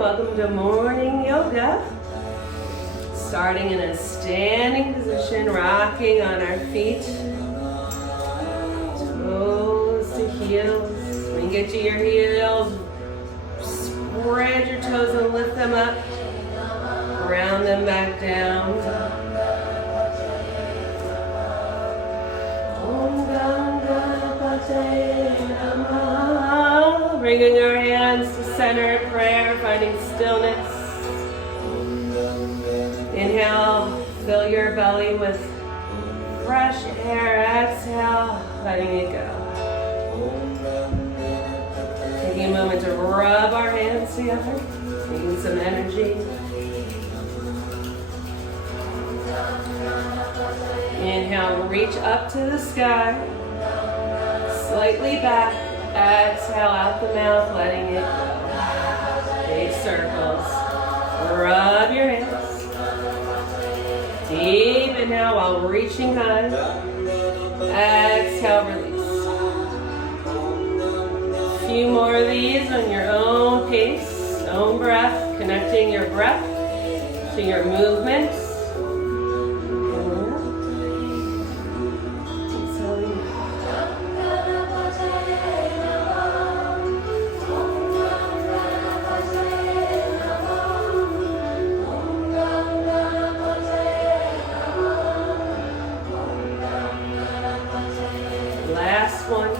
welcome to morning yoga. Starting in a standing position, rocking on our feet, toes to heels. When you get to your heels, spread your toes and lift them up, ground them back down. Bringing our hands to center in prayer, finding stillness. Inhale, fill your belly with fresh air. Exhale, letting it go. Taking a moment to rub our hands together, taking some energy. Inhale, reach up to the sky, slightly back. Exhale out the mouth, letting it go. Big circles. Rub your hands. Deep inhale while reaching high. Exhale, release. A few more of these on your own pace, own breath, connecting your breath to your movements. Last one.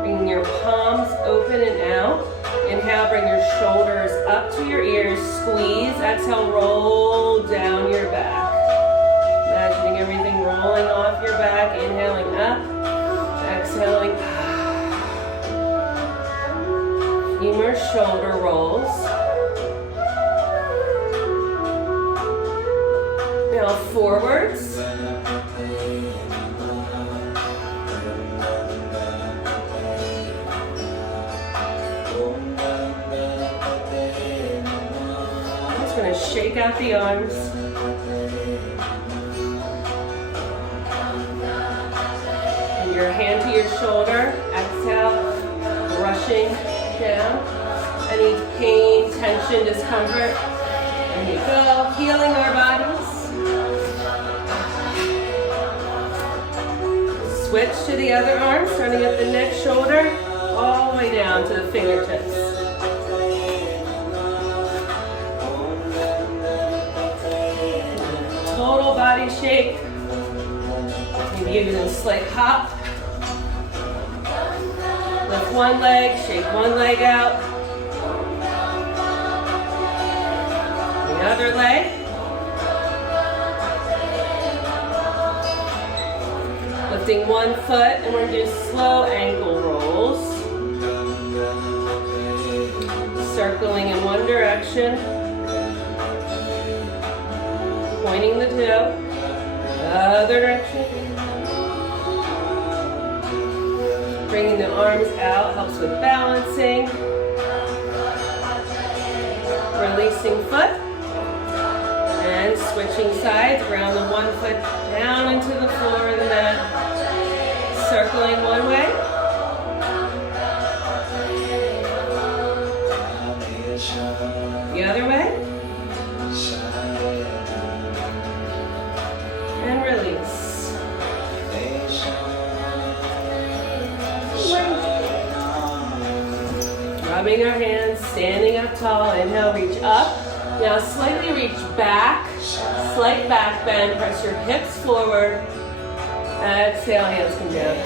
Bringing your palms open and out. Inhale, bring your shoulders up to your ears. Squeeze. Exhale, roll down your back. Imagining everything rolling off your back. Inhaling up. Exhaling. A few more shoulder rolls. Now forwards. I'm just going to shake out the arms. And your hand to your shoulder. Exhale, brushing down. Any pain, tension, discomfort. There you go. Healing our bodies. Switch to the other arm, starting at the next shoulder, all the way down to the fingertips. Total body shake. Maybe even a slight hop. Lift one leg, shake one leg out. The other leg. Lifting one foot, and we're going to do slow ankle rolls. Circling in one direction. Pointing the toe. Other direction. Bringing the arms out helps with balancing. Releasing foot. And switching sides, ground the one foot down into the floor of the mat. Circling one way. The other way. And release. Rubbing our hands, standing up tall. Inhale, reach up. Now slightly reach back, slight back bend, press your hips forward. Exhale, hands come down.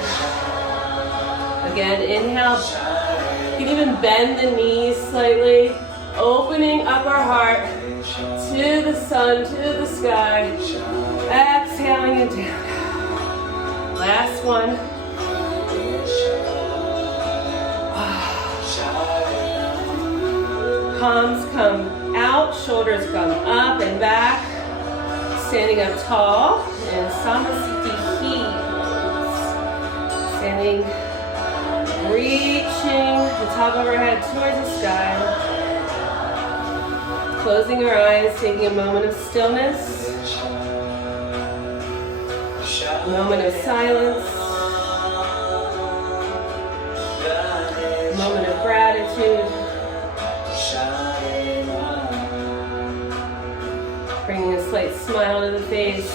Again, inhale. You can even bend the knees slightly, opening up our heart to the sun, to the sky. Exhaling it down. Last one. Palms come out, shoulders come up and back. Standing up tall in Samasthiti heels. Standing, reaching the top of our head towards the sky. Closing our eyes, taking a moment of stillness. A moment of silence. A moment of gratitude. Bringing a slight smile to the face.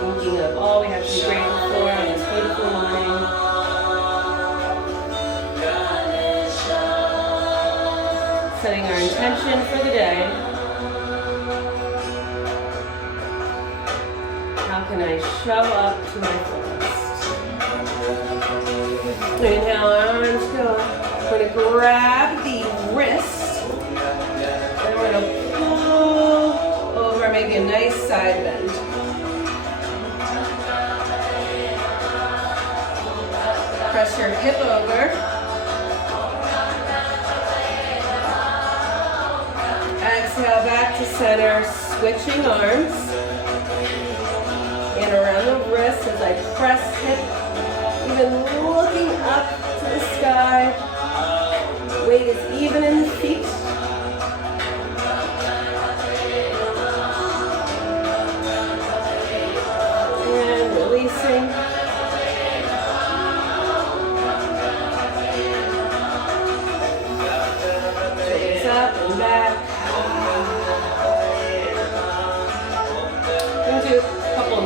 Thinking of all we have to be grateful for on this beautiful morning. Setting our intention for the day. How can I show up to my fullest? Inhale, arms go up. We're going to grab the wrist. And we're going to pull over, make a nice side bend. Press your hip over. Exhale back to center, switching arms. And around the wrist as I press hip, even looking up to the sky. Weight is even in the feet. And releasing. Shoulders up and back.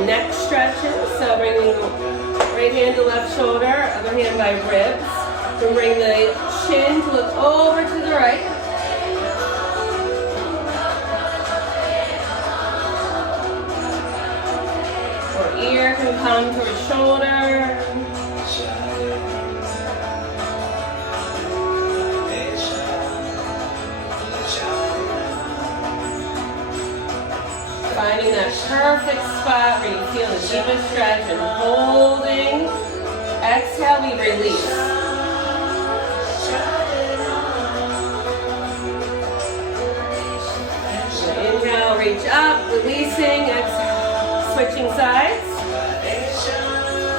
Neck stretches, so bringing right hand to left shoulder, other hand by ribs. Then bring the chin to look over to the right. Or ear can come towards shoulder. Finding that perfect spot where you feel the deepest stretch and holding. Exhale, we release. Inhale, reach up, releasing, exhale, switching sides.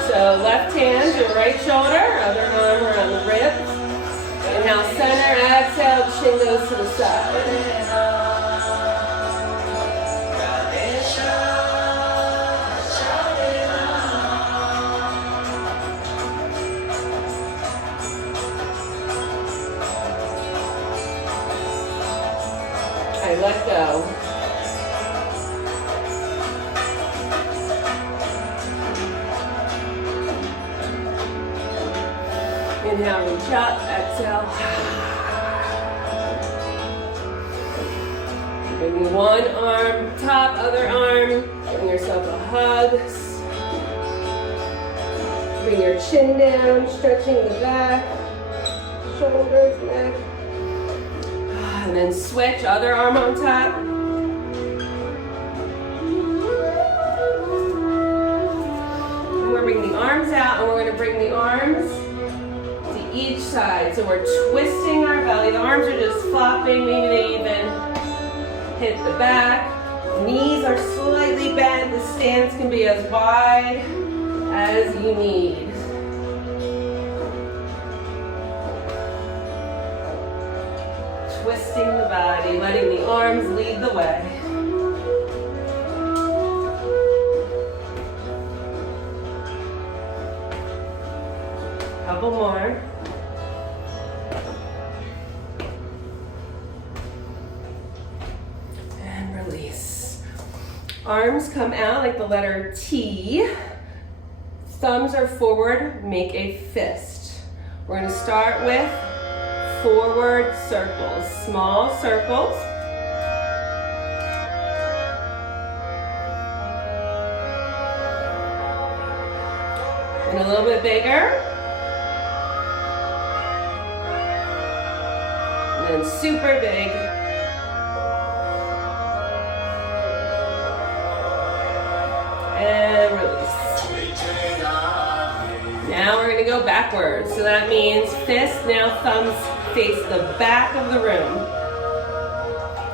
So left hand to right shoulder, other arm around the ribs. Inhale, center, exhale, chin goes to the side. I let go. Inhale, reach up, exhale. Bring one arm top, other arm. Bring yourself a hug. Bring your chin down, stretching the back, shoulders, neck. And then switch, other arm on top. And we're bringing the arms out, and we're going to bring the arms to each side. So we're twisting our belly. The arms are just flopping, maybe they even hit the back. Knees are slightly bent. The stance can be as wide as you need. Twisting the body, letting the arms lead the way. Couple more. And release. Arms come out like the letter T. Thumbs are forward, make a fist. We're going to start with forward circles, small circles. And a little bit bigger. And then super big. And release. Now we're going to go backwards. So that means fist, now thumbs face the back of the room.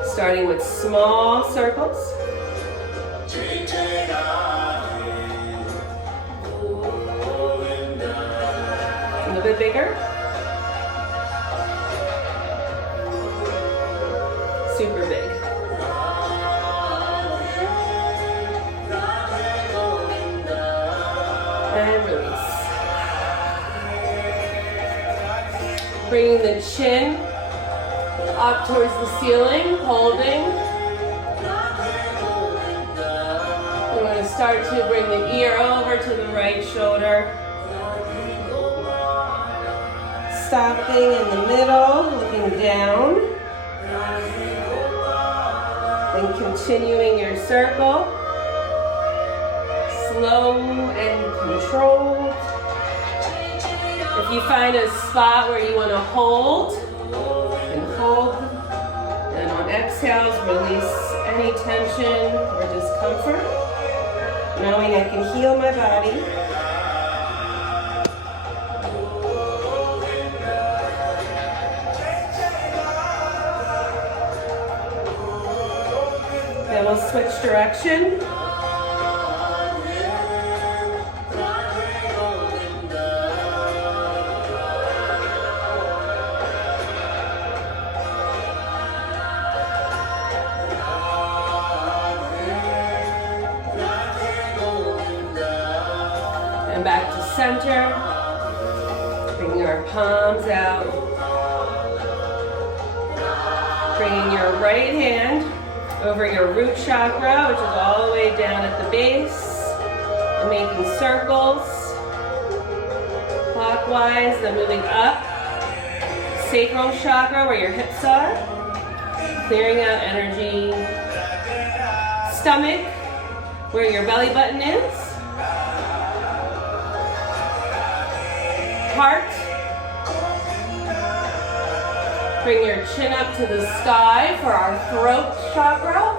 Starting with small circles. A little bit bigger. Super big. Bringing the chin up towards the ceiling, holding. We're going to start to bring the ear over to the right shoulder. Stopping in the middle, looking down. Then continuing your circle. Slow and controlled. If you find a spot where you want to hold, and hold. And on exhales, release any tension or discomfort. Knowing I can heal my body. Then we'll switch direction. And back to center. Bringing our palms out. Bringing your right hand over your root chakra, which is all the way down at the base, and making circles clockwise, then moving up. Sacral chakra, where your hips are, clearing out energy. Stomach, where your belly button is. Heart. Bring your chin up to the sky for our throat chakra.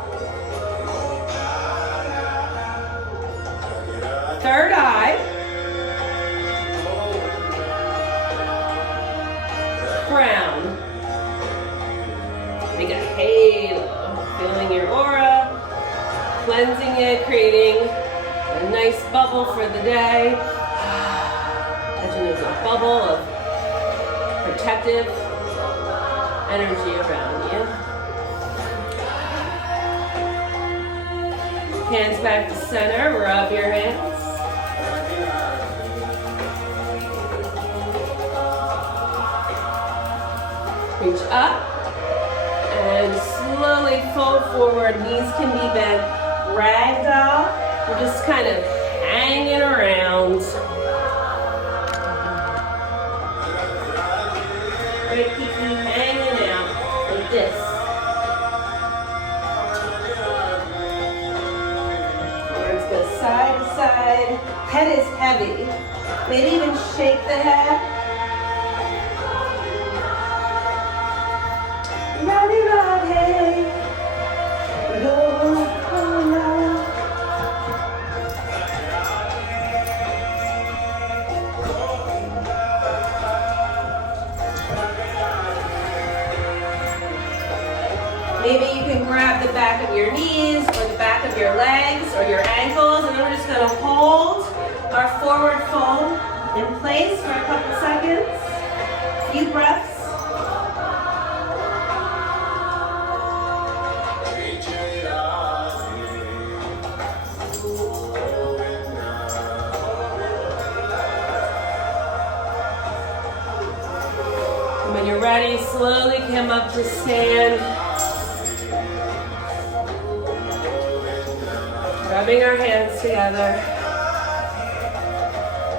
Third eye. Crown. Make a halo. Feeling your aura. Cleansing it, creating a nice bubble for the day. Imagine there's a bubble of protective energy around you. Hands back to center, rub your hands. Reach up and slowly fold forward. Knees can be bent. Ragdoll. We're just kind of hanging around. Right, keep hanging out like this. Arms go side to side. Head is heavy. Maybe even shake the head. Roddy, Roddy. Go. Maybe you can grab the back of your knees or the back of your legs or your ankles, and we're just going to hold our forward fold in place for a couple seconds. Few breaths. And when you're ready, slowly come up to stand. Rubbing our hands together.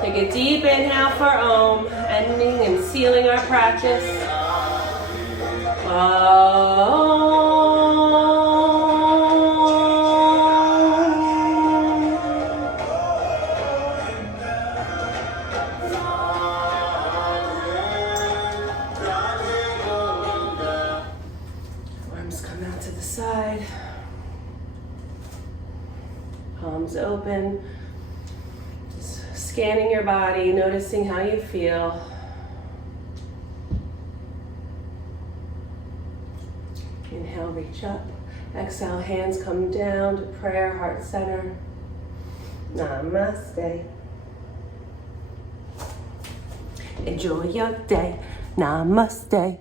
Take a deep inhale for Om, ending and sealing our practice. Arms come out to the side. Palms open, just scanning your body, noticing how you feel. Inhale, reach up. Exhale, hands come down to prayer, heart center. Namaste. Enjoy your day. Namaste.